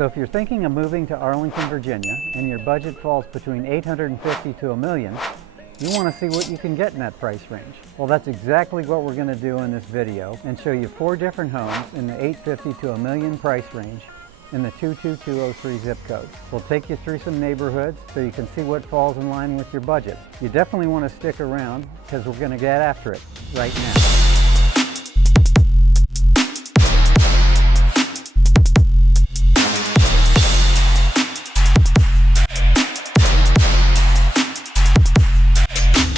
So if you're thinking of moving to Arlington, Virginia, and your budget falls between $850,000 to $1 million, you want to see what you can get in that price range. Well, that's exactly what we're going to do in this video and show you 4 different homes in the $850,000 to $1 million price range in the 22203 zip code. We'll take you through some neighborhoods so you can see what falls in line with your budget. You definitely want to stick around because we're going to get after it right now.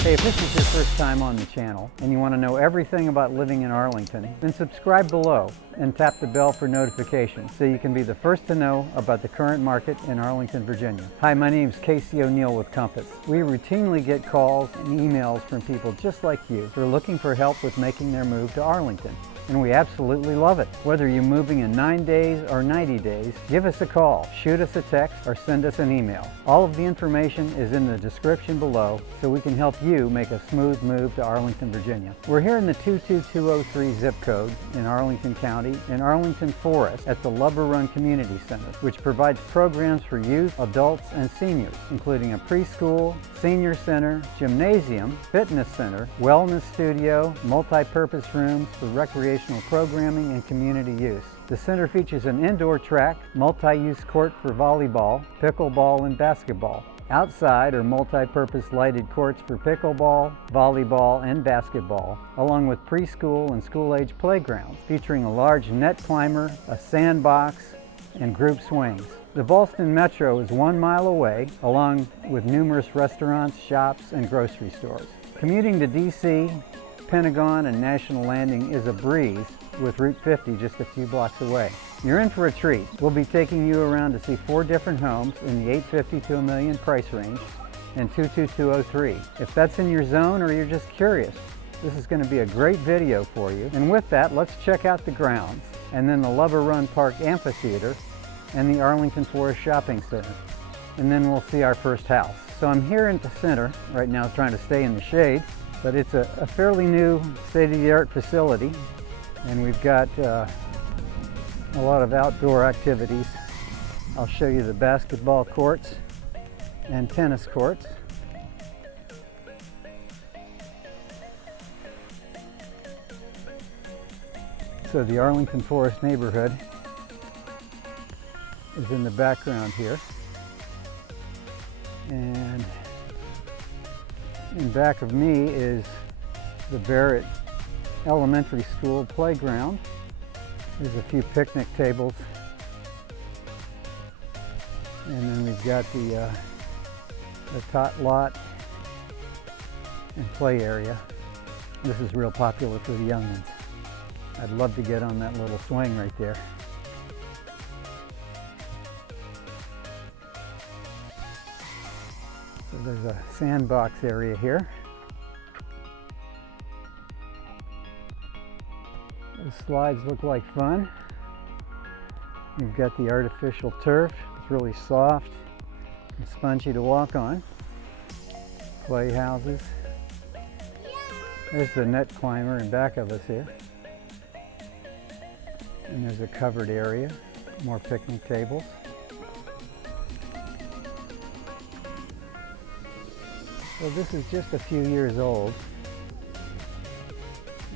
Hey, if this is your first time on the channel and you want to know everything about living in Arlington, then subscribe below and tap the bell for notifications so you can be the first to know about the current market in Arlington, Virginia. Hi, my name is Casey O'Neill with Compass. We routinely get calls and emails from people just like you who are looking for help with making their move to Arlington. And we absolutely love it. Whether you're moving in 9 days or 90 days, give us a call, shoot us a text, or send us an email. All of the information is in the description below so we can help you make a smooth move to Arlington, Virginia. We're here in the 22203 zip code in Arlington County in Arlington Forest at the Lover Run Community Center, which provides programs for youth, adults, and seniors, including a preschool, senior center, gymnasium, fitness center, wellness studio, multi-purpose rooms for recreational programming and community use. The center features an indoor track, multi-use court for volleyball, pickleball, and basketball. Outside are multi-purpose lighted courts for pickleball, volleyball, and basketball, along with preschool and school-age playgrounds, featuring a large net climber, a sandbox, and group swings. The Ballston Metro is 1 mile away, along with numerous restaurants, shops, and grocery stores. Commuting to DC, Pentagon, and National Landing is a breeze, with Route 50 just a few blocks away. You're in for a treat. We'll be taking you around to see 4 different homes in the $850,000 to $1 million price range in 22203. If that's in your zone or you're just curious, this is going to be a great video for you. And with that, let's check out the grounds, and then the Lover Run Park Amphitheater and the Arlington Forest Shopping Center. And then we'll see our first house. So I'm here in the center right now trying to stay in the shade, but it's a fairly new state-of-the-art facility, and we've got a lot of outdoor activities. I'll show you the basketball courts and tennis courts. So the Arlington Forest neighborhood is in the background here. And in back of me is the Barrett Elementary School playground. There's a few picnic tables. And then we've got the tot lot and play area. This is real popular for the young ones. I'd love to get on that little swing right there. So there's a sandbox area here. The slides look like fun. You've got the artificial turf. It's really soft and spongy to walk on. Playhouses. There's the net climber in back of us here. And there's a covered area, more picnic tables. So this is just a few years old,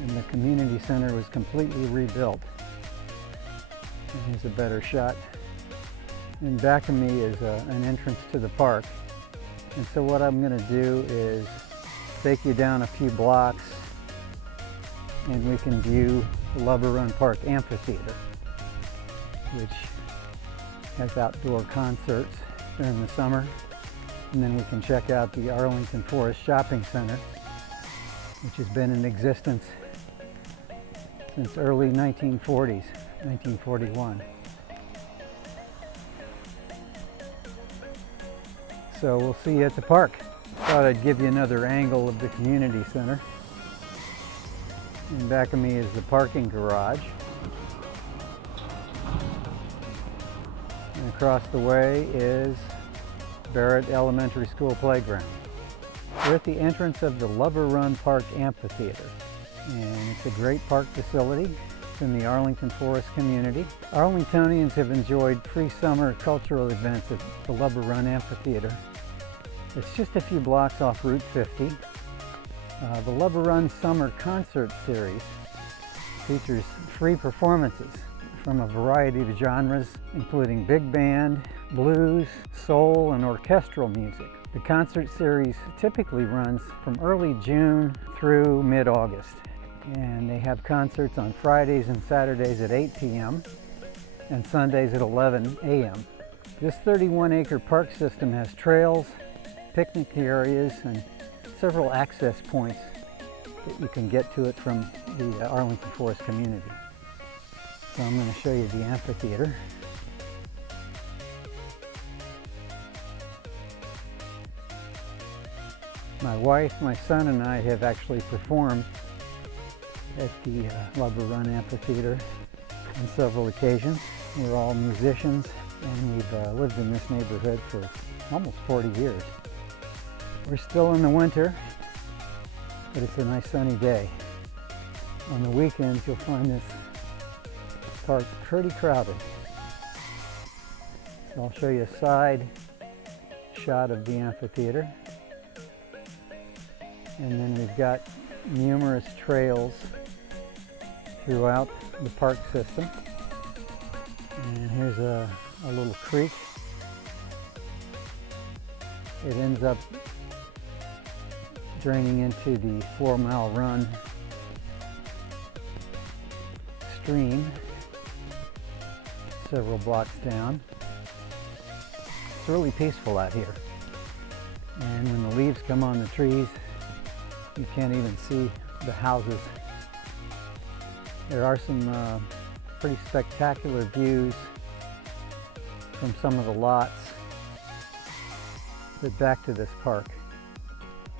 and the community center was completely rebuilt. And here's a better shot. In back of me is an entrance to the park. And so what I'm going to do is take you down a few blocks and we can view the Lover Run Park Amphitheater, which has outdoor concerts during the summer. And then we can check out the Arlington Forest Shopping Center, which has been in existence since early 1940s, 1941. So we'll see you at the park. Thought I'd give you another angle of the community center. In back of me is the parking garage. And across the way is Barrett Elementary School playground. We're at the entrance of the Lover Run Park Amphitheater, and it's a great park facility. in the Arlington Forest community. Arlingtonians have enjoyed free summer cultural events at the Lubber Run Amphitheater. It's just a few blocks off Route 50. The Lubber Run Summer Concert Series features free performances from a variety of genres, including big band, blues, soul, and orchestral music. The concert series typically runs from early June through mid-August, and they have concerts on Fridays and Saturdays at 8 p.m. and Sundays at 11 a.m. This 31-acre park system has trails, picnic areas, and several access points that you can get to it from the Arlington Forest community. So I'm going to show you the amphitheater. My wife, my son, and I have actually performed at the Lubber Run Amphitheater on several occasions. We're all musicians, and we've lived in this neighborhood for almost 40 years. We're still in the winter, but it's a nice sunny day. On the weekends, you'll find this park pretty crowded. So I'll show you a side shot of the amphitheater. And then we've got numerous trails throughout the park system. And here's a little creek. It ends up draining into the 4 Mile Run stream several blocks down. It's really peaceful out here. And when the leaves come on the trees, you can't even see the houses. There are some pretty spectacular views from some of the lots that back to this park.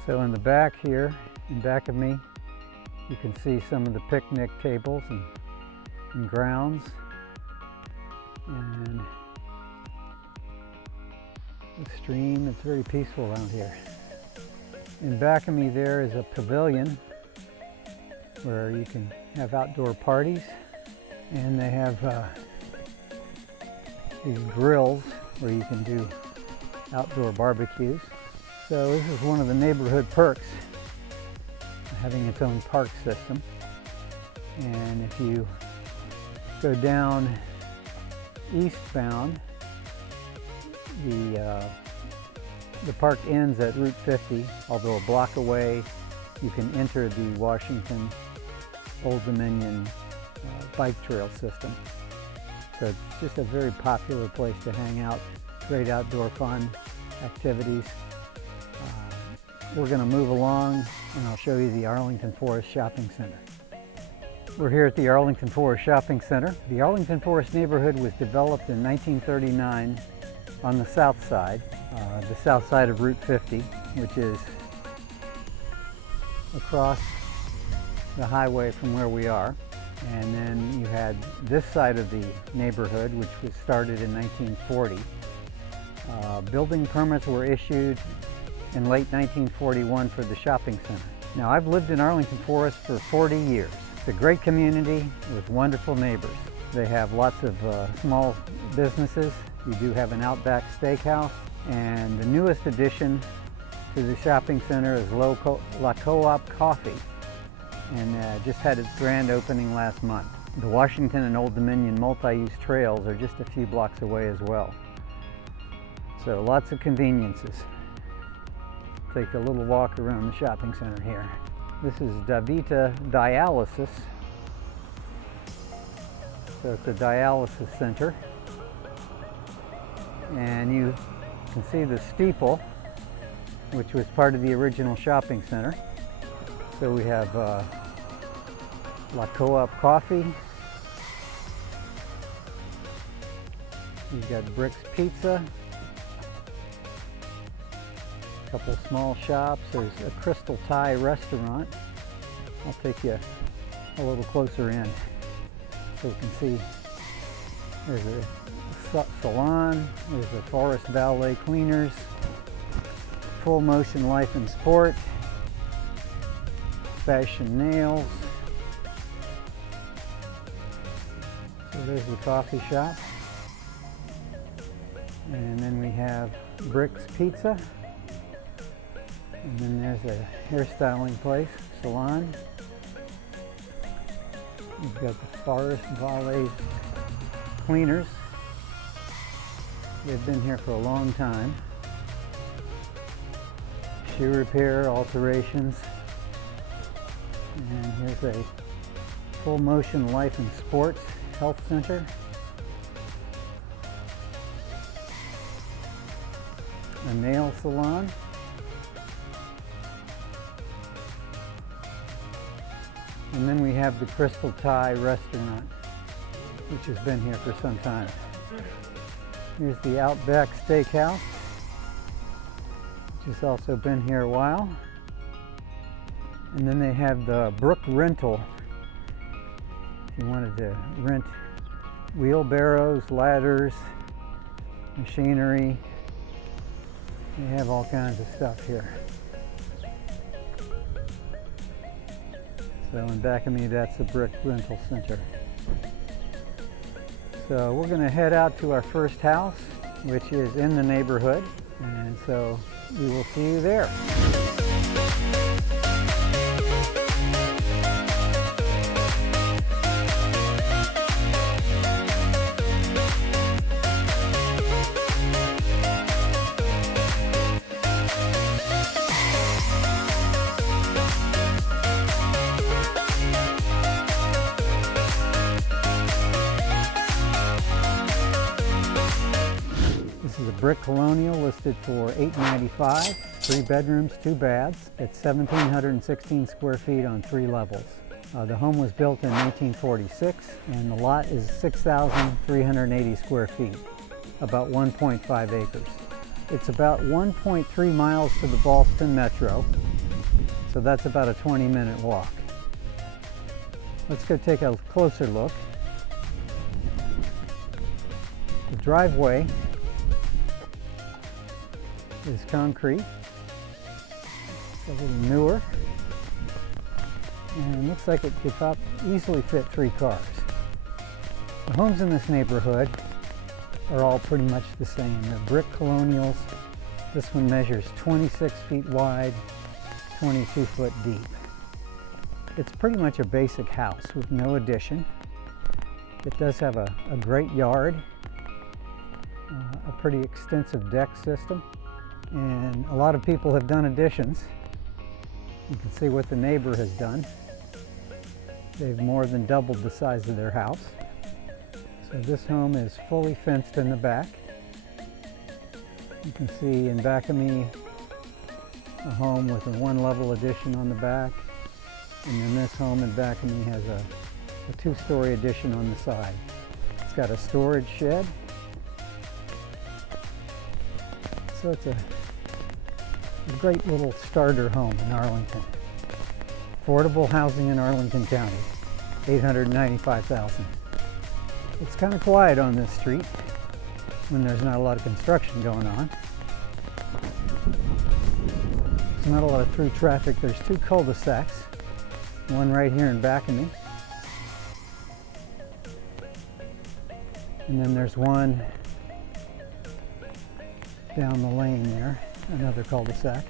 So in the back here, in back of me, you can see some of the picnic tables and grounds. And the stream, it's very peaceful around here. In back of me there is a pavilion where you can have outdoor parties, and they have these grills where you can do outdoor barbecues. So this is one of the neighborhood perks of having its own park system. And if you go down eastbound, the park ends at Route 50, although a block away you can enter the Washington Old Dominion bike trail system. So it's just a very popular place to hang out, great outdoor fun, activities. We're going to move along and I'll show you the Arlington Forest Shopping Center. We're here at the Arlington Forest Shopping Center. The Arlington Forest neighborhood was developed in 1939 on the south side of Route 50, which is across the highway from where we are. And then you had this side of the neighborhood, which was started in 1940. Building permits were issued in late 1941 for the shopping center. Now, I've lived in Arlington Forest for 40 years. It's a great community with wonderful neighbors. They have lots of small businesses. You do have an Outback Steakhouse, and the newest addition to the shopping center is La Co-op Coffee, and just had its grand opening last month. The Washington and Old Dominion multi-use trails are just a few blocks away as well. So lots of conveniences. Take a little walk around the shopping center here. This is Davita Dialysis. So it's a dialysis center. And you can see the steeple, which was part of the original shopping center. So we have La Co-op Coffee. You've got Bricks Pizza. A couple small shops. There's a Crystal Thai restaurant. I'll take you a little closer in so you can see. There's a salon. There's a Forest Valet Cleaners. Full Motion Life and Sport. Fashion Nails. there's the coffee shop. And then we have Brick's Pizza. And then there's a hairstyling place, salon. We've got the Forest Valley Cleaners. They've been here for a long time. Shoe repair, alterations. And here's a Full Motion Life and Sports Health Center. A nail salon. And then we have the Crystal Thai restaurant, which has been here for some time. Here's the Outback Steakhouse, which has also been here a while. And then they have the Brook Rental. If you wanted to rent wheelbarrows, ladders, machinery, they have all kinds of stuff here. So in back of me, that's the Brick Rental Center. So we're going to head out to our first house, which is in the neighborhood, and so we will see you there. This is a brick colonial listed for $895, 3 bedrooms, 2 baths. It's 1,716 square feet on 3 levels. The home was built in 1946 and the lot is 6,380 square feet, about 1.5 acres. It's about 1.3 miles to the Boston Metro, so that's about a 20-minute walk. Let's go take a closer look. The driveway is concrete. It's a little newer, and it looks like it could easily fit 3 cars. The homes in this neighborhood are all pretty much the same. They're brick colonials. This one measures 26 feet wide, 22 foot deep. It's pretty much a basic house with no addition. It does have a great yard, a pretty extensive deck system, and a lot of people have done additions. You can see what the neighbor has done. They've more than doubled the size of their house. So this home is fully fenced in the back. You can see in back of me a home with a 1-level addition on the back, and then this home in back of me has a 2-story addition on the side. It's got a storage shed. So it's a great little starter home in Arlington. Affordable housing in Arlington County, $895,000. It's kind of quiet on this street when there's not a lot of construction going on. There's not a lot of through traffic. There's 2 cul-de-sacs, one right here in back of me. And then there's one down the lane there, another cul-de-sac.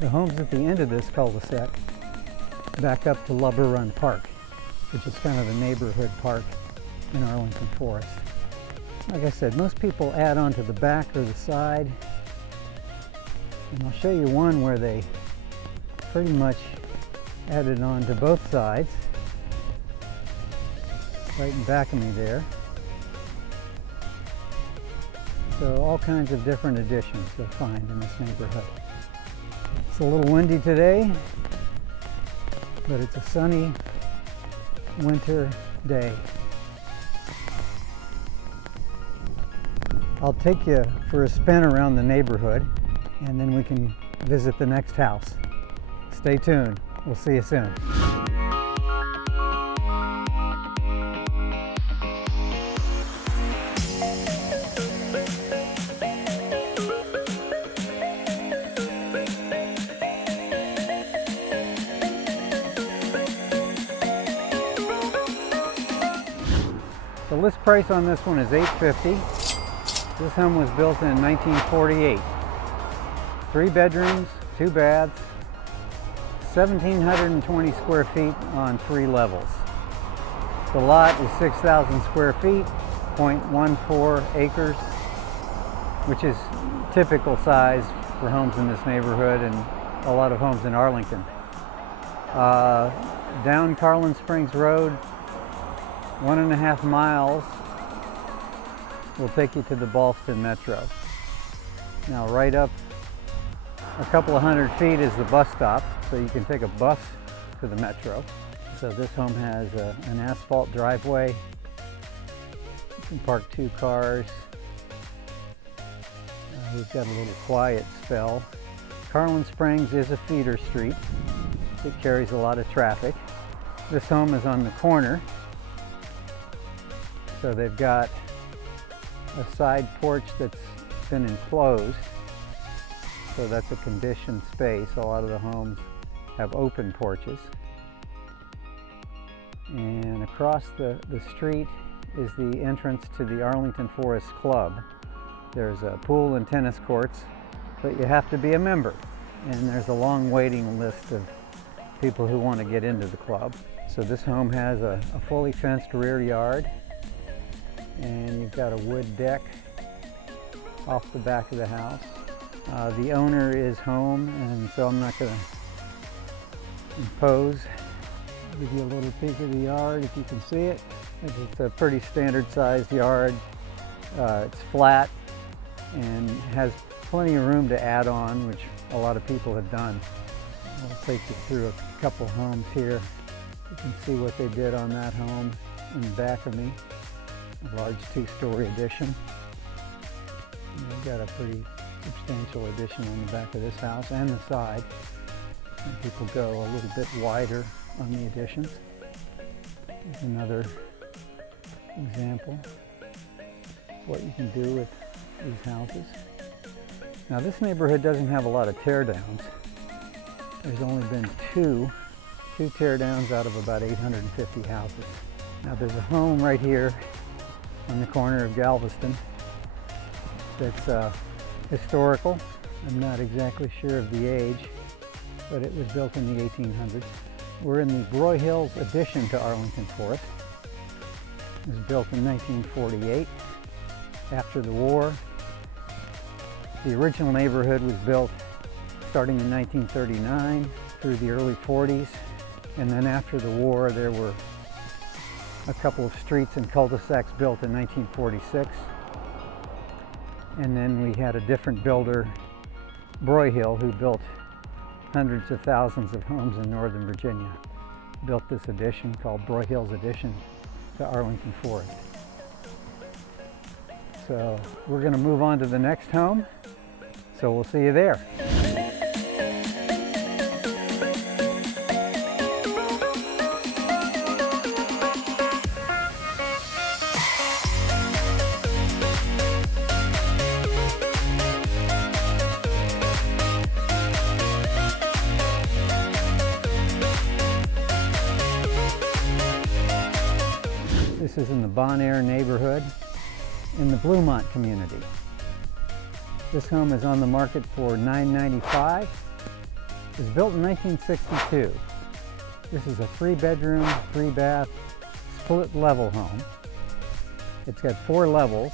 The homes at the end of this cul-de-sac back up to Lubber Run Park, which is kind of a neighborhood park in Arlington Forest. Like I said, most people add on to the back or the side, and I'll show you one where they pretty much added on to both sides, right in back of me there. So all kinds of different additions you'll find in this neighborhood. It's a little windy today, but it's a sunny winter day. I'll take you for a spin around the neighborhood, and then we can visit the next house. Stay tuned. We'll see you soon. list price on this one is $850. This home was built in 1948. 3 bedrooms, 2 baths, 1,720 square feet on 3 levels. The lot is 6,000 square feet, 0.14 acres, which is typical size for homes in this neighborhood and a lot of homes in Arlington. Down Carlin Springs Road, 1.5 miles will take you to the Ballston Metro. Now right up a couple of hundred feet is the bus stop, so you can take a bus to the Metro. So this home has an asphalt driveway. You can park 2 cars. We've got a little quiet spell. Carlin Springs is a feeder street. It carries a lot of traffic. This home is on the corner. So they've got a side porch that's been enclosed. So that's a conditioned space. A lot of the homes have open porches. And across the street is the entrance to the Arlington Forest Club. There's a pool and tennis courts, but you have to be a member. And there's a long waiting list of people who want to get into the club. So this home has a fully fenced rear yard, and you've got a wood deck off the back of the house. The owner is home, and so I'm not going to impose. I'll give you a little peek of the yard if you can see it. It's a pretty standard sized yard. It's flat and has plenty of room to add on, which a lot of people have done. I'll take you through a couple homes here. You can see what they did on that home in the back of me. A large 2-story addition. And they've got a pretty substantial addition on the back of this house and the side. And people go a little bit wider on the additions. Here's another example of what you can do with these houses. Now this neighborhood doesn't have a lot of tear downs. There's only been two tear downs out of about 850 houses. Now there's a home right here on the corner of Galveston that's historical. I'm not exactly sure of the age, but it was built in the 1800s. We're in the Broy Hills addition to Arlington Forest. It was built in 1948, after the war. The original neighborhood was built starting in 1939 through the early 40s, and then after the war there were a couple of streets and cul-de-sacs built in 1946, and then we had a different builder, Broy Hill, who built hundreds of thousands of homes in Northern Virginia, built this addition called Broy Hills Addition to Arlington Forest. So we're going to move on to the next home, so we'll see you there. This is in the Bon Air neighborhood in the Bluemont community. This home is on the market for $995. It was built in 1962. This is a 3-bedroom, 3-bath, split level home. It's got 4 levels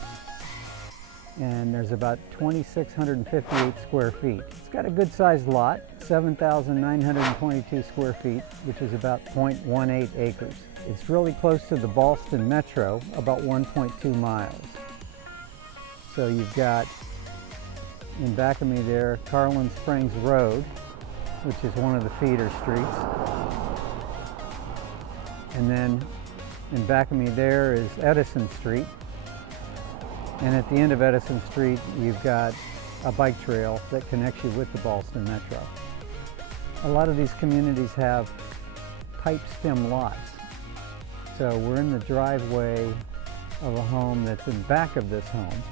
and there's about 2,658 square feet. It's got a good sized lot, 7,922 square feet, which is about 0.18 acres. It's really close to the Ballston Metro, about 1.2 miles. So you've got, in back of me there, Carlin Springs Road, which is one of the feeder streets. And then in back of me there is Edison Street. And at the end of Edison Street, you've got a bike trail that connects you with the Ballston Metro. A lot of these communities have pipe stem lots. So we're in the driveway of a home that's in back of this home.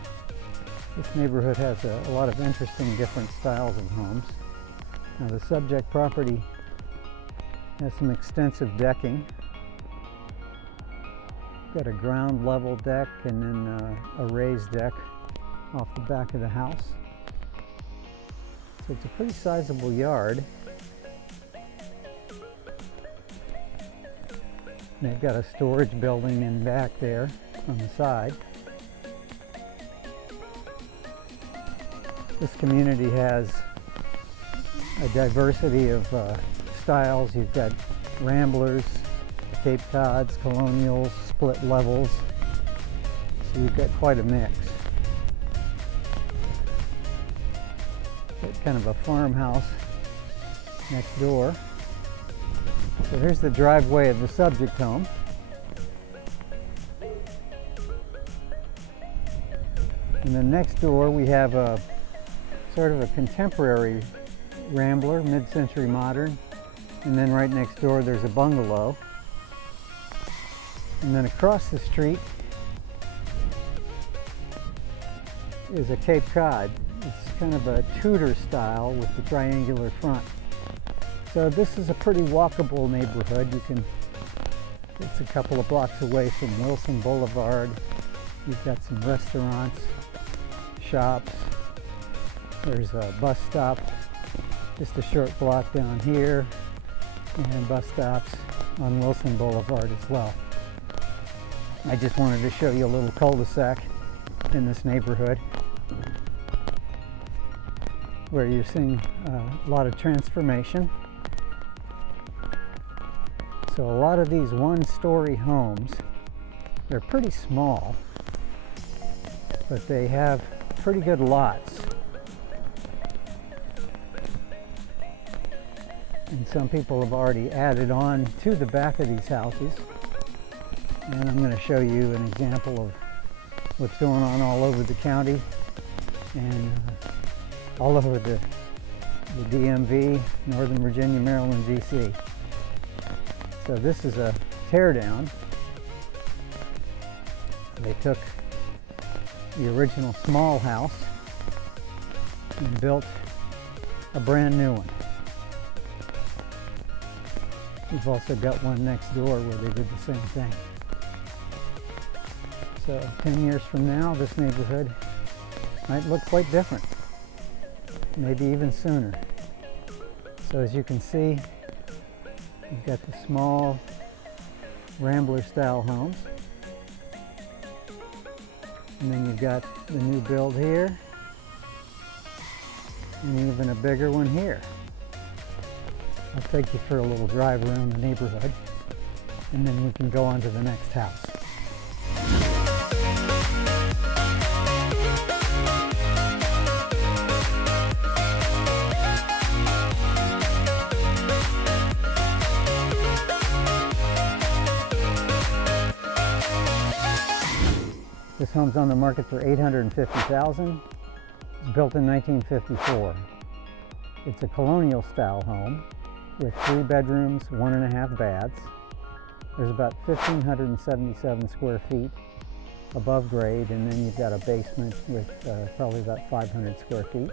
This neighborhood has a lot of interesting different styles of homes. Now the subject property has some extensive decking. Got a ground level deck and then a raised deck off the back of the house. So it's a pretty sizable yard. And they've got a storage building in back there on the side. This community has a diversity of styles. You've got ramblers, Cape Cods, colonials, split levels. So you've got quite a mix. Got kind of a farmhouse next door. So here's the driveway of the subject home. And then next door we have a sort of a contemporary rambler, mid-century modern. And then right next door there's a bungalow. And then across the street is a Cape Cod. It's kind of a Tudor style with the triangular front. So this is a pretty walkable neighborhood. It's a couple of blocks away from Wilson Boulevard. You've got some restaurants, shops. There's a bus stop just a short block down here, and bus stops on Wilson Boulevard as well. I just wanted to show you a little cul-de-sac in this neighborhood where you're seeing a lot of transformation. So a lot of these one-story homes, they're pretty small, but they have pretty good lots. And some people have already added on to the back of these houses. And I'm going to show you an example of what's going on all over the county and all over the DMV, Northern Virginia, Maryland, DC. So this is a tear down. They took the original small house and built a brand new one. We've also got one next door where they did the same thing. So 10 years from now, this neighborhood might look quite different, maybe even sooner. So as you can see, you've got the small Rambler style homes, and then you've got the new build here, and even a bigger one here. I'll take you for a little drive around the neighborhood, and then we can go on to the next house. This home's on the market for $850,000. It's built in 1954. It's a colonial style home with 3 bedrooms, 1.5 baths. There's about 1,577 square feet above grade, and then you've got a basement with probably about 500 square feet.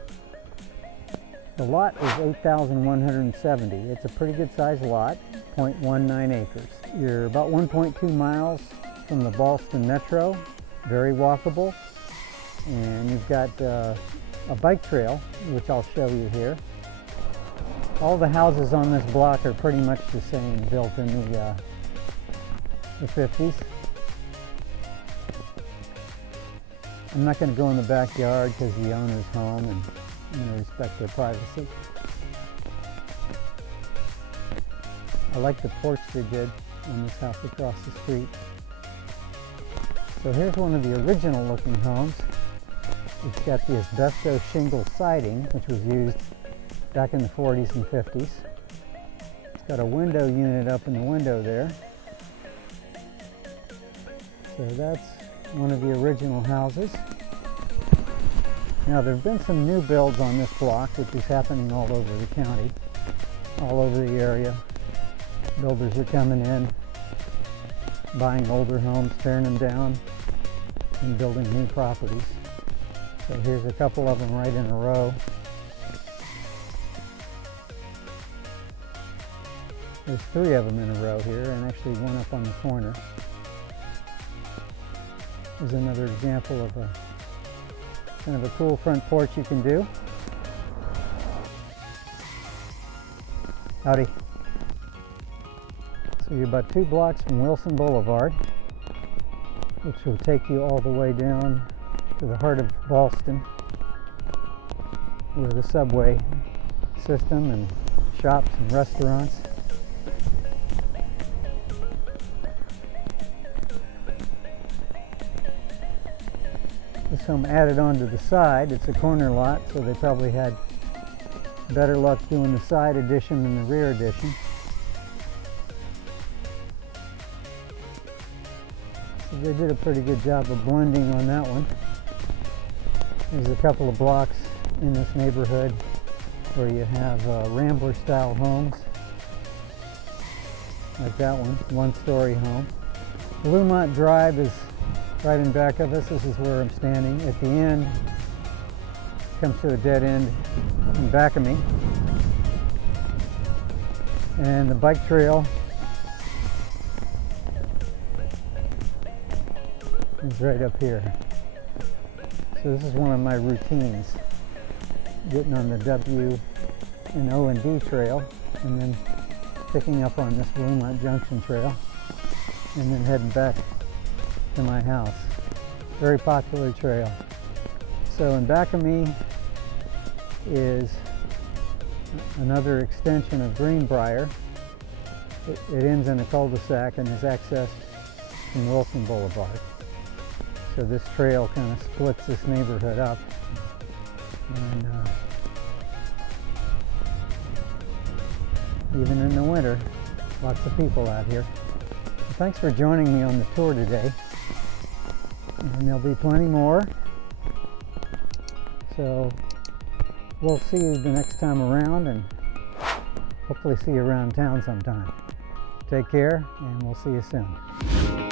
The lot is 8,170. It's a pretty good sized lot, 0.19 acres. You're about 1.2 miles from the Ballston Metro, very walkable, and you've got a bike trail, which I'll show you here. All the houses on this block are pretty much the same, built in the 50s. I'm not going to go in the backyard because the owner's home and respect their privacy. I like the porch they did on this house across the street. So here's one of the original looking homes. It's got the asbestos shingle siding, which was used back in the 40s and 50s. It's got a window unit up in the window there. So that's one of the original houses. Now there have been some new builds on this block, which is happening all over the county, all over the area. Builders are coming in, buying older homes, tearing them down, and building new properties. So here's a couple of them right in a row. There's 3 of them in a row here, and actually one up on the corner. Here's another example of a kind of a cool front porch you can do. Howdy. So you're about 2 blocks from Wilson Boulevard, which will take you all the way down to the heart of Ballston, where the subway system and shops and restaurants. This home added onto the side. It's a corner lot, so they probably had better luck doing the side addition than the rear addition. So they did a pretty good job of blending on that one. There's a couple of blocks in this neighborhood where you have Rambler style homes, like that one, 1-story home. Bluemont Drive is right in back of us. This is where I'm standing. At the end, comes to a dead end in back of me. And the bike trail is right up here. So this is one of my routines, getting on the W and O and D trail, and then picking up on this Bluemont Junction trail, and then heading back to my house. Very popular trail. So in back of me is another extension of Greenbrier. It ends in a cul-de-sac and is accessed from Wilson Boulevard. So this trail kind of splits this neighborhood up. And even in the winter, lots of people out here. Thanks for joining me on the tour today. And there'll be plenty more. So we'll see you the next time around, and hopefully see you around town sometime. Take care, and we'll see you soon.